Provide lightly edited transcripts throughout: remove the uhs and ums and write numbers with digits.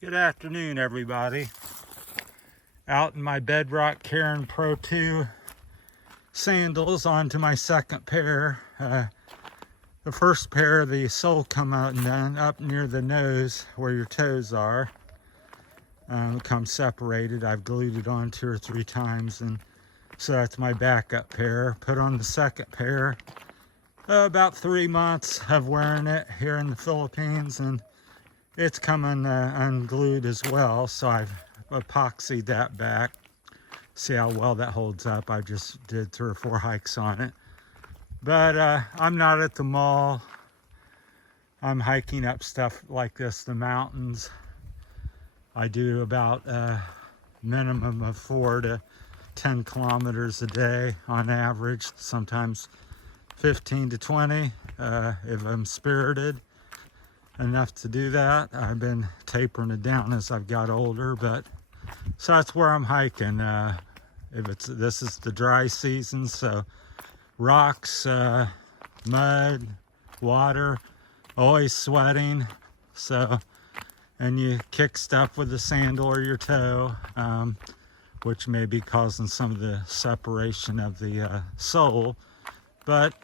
Good afternoon, everybody. Out in my Bedrock Carin Pro 2 sandals onto my second pair. The first pair, the sole come out and then up near the nose where your toes are. Come separated. I've glued it on 2 or 3 times, and so that's my backup pair. Put on the second pair. About 3 months of wearing it here in the Philippines, and it's coming unglued as well, so I've epoxied that back. See how well that holds up. I just did 3 or 4 hikes on it. But I'm not at the mall. I'm hiking up stuff like this, the mountains. I do about a minimum of 4 to 10 kilometers a day on average, sometimes 15 to 20 if I'm spirited enough to do that. I've been tapering it down as I've got older, but so that's where I'm hiking. This is the dry season, so rocks, mud, water, always sweating. So, and you kick stuff with the sandal or your toe, which may be causing some of the separation of the sole, but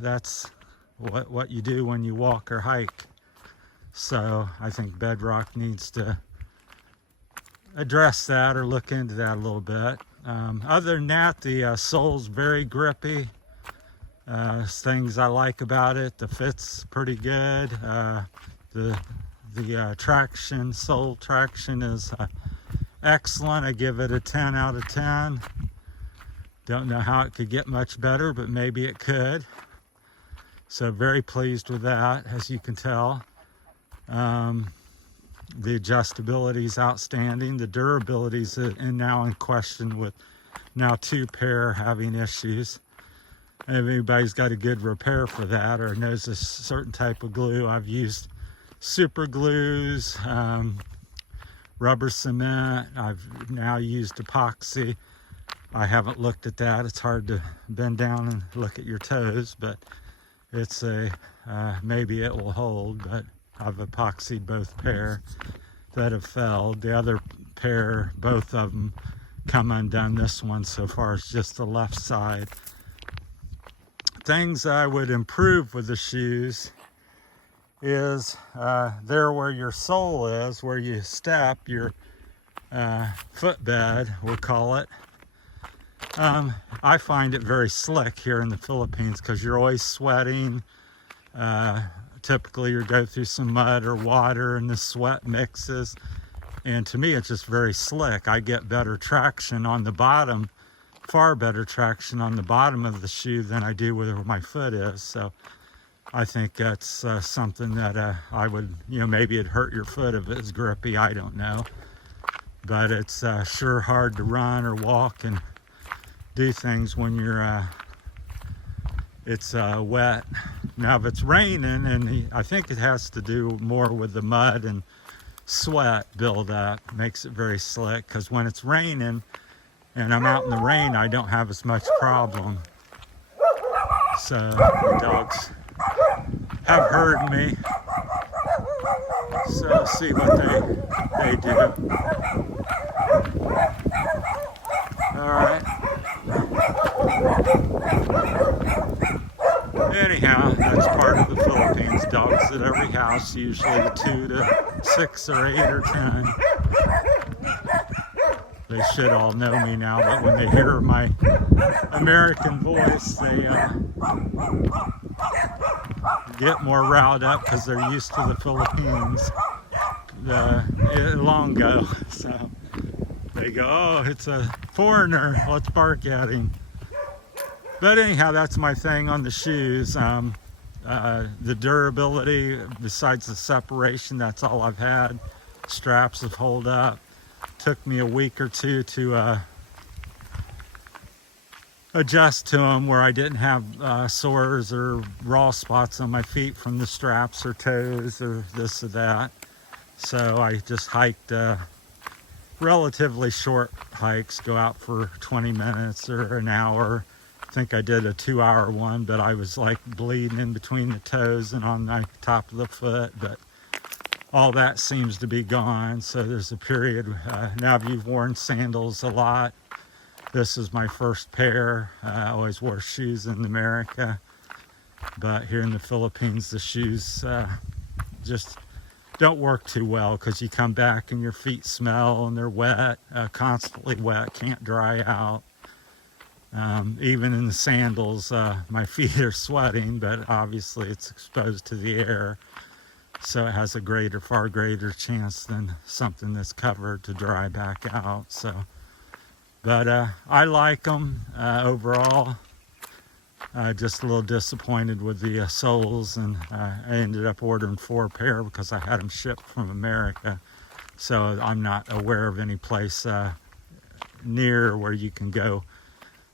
that's what you do when you walk or hike. So I think Bedrock needs to address that or look into that a little bit. Other than that, the sole's very grippy. Things I like about it: the fit's pretty good. The traction, sole traction is excellent. I give it a 10 out of 10. Don't know how it could get much better, but maybe it could. So very pleased with that, as you can tell. The adjustability is outstanding. The durability is now in question, with now 2 pair having issues. And if anybody's got a good repair for that or knows a certain type of glue, I've used super glues, rubber cement. I've now used epoxy. I haven't looked at that. It's hard to bend down and look at your toes, but it's maybe it will hold. But I've epoxied both pair that have failed. The other pair, both of them come undone. This one so far is just the left side. Things I would improve with the shoes is there where your sole is, where you step, your footbed, we'll call it. I find it very slick here in the Philippines because you're always sweating. Typically you go through some mud or water and the sweat mixes, and to me it's just very slick. I get better traction on the bottom, far better traction on the bottom of the shoe than I do where my foot is. So I think that's something that I would, maybe it'd hurt your foot if it's grippy, I don't know. But it's sure hard to run or walk and do things when you're it's wet. Now if it's raining, and I think it has to do more with the mud and sweat buildup, makes it very slick, because when it's raining and I'm out in the rain, I don't have as much problem. So the dogs have heard me, so let's see what they do. All right. Anyhow, that's part of the Philippines. Dogs at every house, usually 2 to 6 or 8 or 10. They should all know me now, but when they hear my American voice, they get more riled up because they're used to the Philippines long ago. So they go, oh, it's a foreigner, let's bark at him. But anyhow, that's my thing on the shoes. The durability, besides the separation, that's all I've had. Straps have held up. Took me a week or 2 to adjust to them, where I didn't have sores or raw spots on my feet from the straps or toes or this or that. So I just hiked relatively short hikes, go out for 20 minutes or an hour. I think I did a 2-hour one, but I was like bleeding in between the toes and on the top of the foot. But all that seems to be gone. So there's a period, now if you've worn sandals a lot, this is my first pair. I always wore shoes in America, but here in the Philippines, the shoes just don't work too well because you come back and your feet smell and they're wet, constantly wet, can't dry out. Even in the sandals, my feet are sweating, but obviously it's exposed to the air. So it has a far greater chance than something that's covered to dry back out. So, but I like them overall. Just a little disappointed with the soles, and I ended up ordering 4 pair because I had them shipped from America. So I'm not aware of any place near where you can go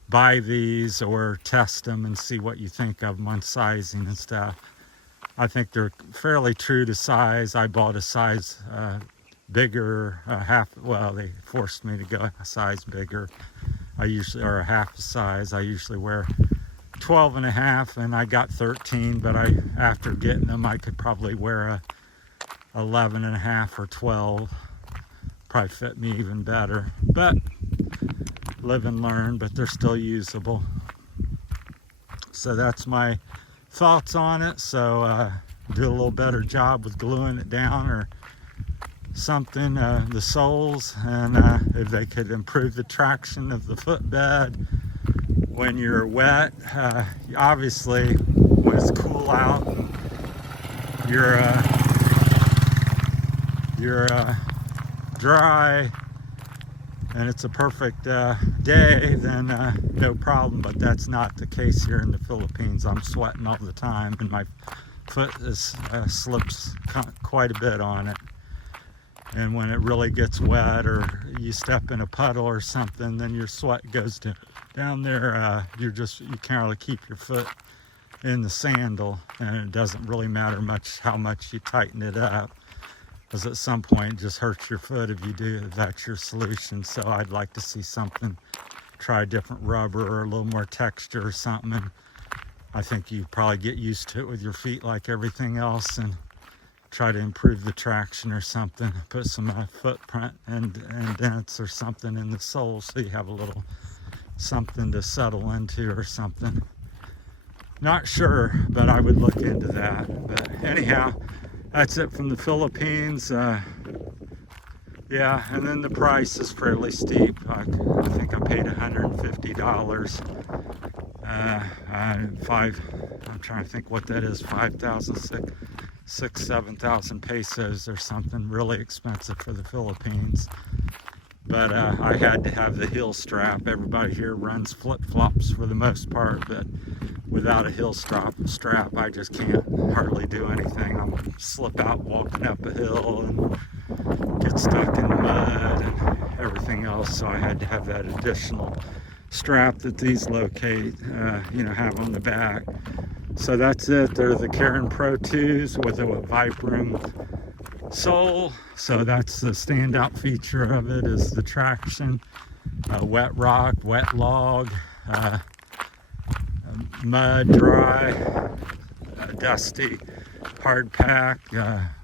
buy these or test them and see what you think of them on sizing and stuff. I think they're fairly true to size. I bought a size bigger, they forced me to go a size bigger. Or a half a size. I usually wear 12 and a half, and I got 13, but after getting them, I could probably wear a 11 and a half or 12. Probably fit me even better, but live and learn, but they're still usable. So that's my thoughts on it. So do a little better job with gluing it down or something, the soles, and if they could improve the traction of the footbed when you're wet. Obviously when it's cool out and you're dry and it's a perfect day, then no problem, but that's not the case here in the Philippines. I'm sweating all the time and my foot slips quite a bit on it. And when it really gets wet or you step in a puddle or something, then your sweat goes down there. You can't really keep your foot in the sandal, and it doesn't really matter much how much you tighten it up, because at some point it just hurts your foot if you do. That's your solution. So I'd like to see something, try a different rubber or a little more texture or something. And I think you probably get used to it with your feet like everything else, and try to improve the traction or something. Put some footprint and dents or something in the sole so you have a little something to settle into or something. Not sure, but I would look into that. But anyhow, that's it from the Philippines. Yeah, and then the price is fairly steep. I think I paid $150. I'm trying to think what that is, 7,000 pesos or something. Really expensive for the Philippines. But I had to have the heel strap. Everybody here runs flip-flops for the most part, but without a heel strap, I just can't hardly do anything. I'm gonna slip out walking up a hill and get stuck in the mud and everything else. So I had to have that additional strap that these locate, have on the back. So that's it. They're the Carin Pro 2s with a Vibram sole. So that's the standout feature of it, is the traction. Wet rock, wet log, mud, dry, dusty, hard pack,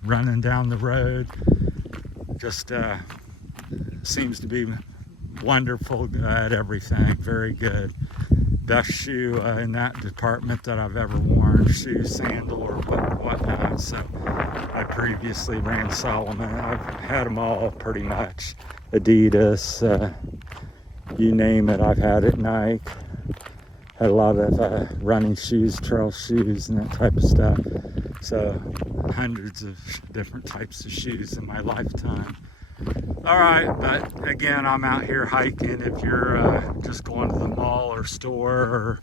running down the road. Just seems to be wonderful at everything. Very good. Best shoe in that department that I've ever worn. Shoe, sandal, or whatnot. So I previously ran Solomon. I've had them all pretty much. Adidas, you name it, I've had it. Nike. Had a lot of running shoes, trail shoes, and that type of stuff. So hundreds of different types of shoes in my lifetime. All right, but again, I'm out here hiking. If you're just going to the mall or store or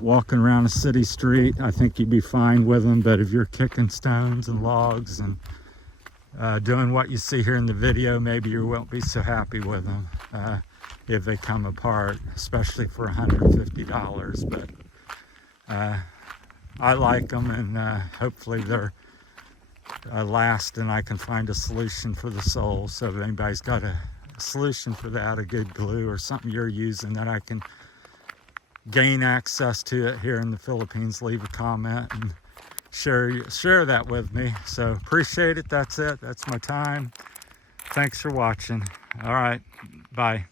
walking around a city street, I think you'd be fine with them. But if you're kicking stones and logs and doing what you see here in the video, maybe you won't be so happy with them if they come apart, especially for $150. But I like them, and hopefully they're last, and I can find a solution for the sole. So if anybody's got a solution for that, a good glue or something you're using that I can gain access to it here in the Philippines, leave a comment and share that with me. So appreciate it. That's it. That's my time. Thanks for watching. All right. Bye.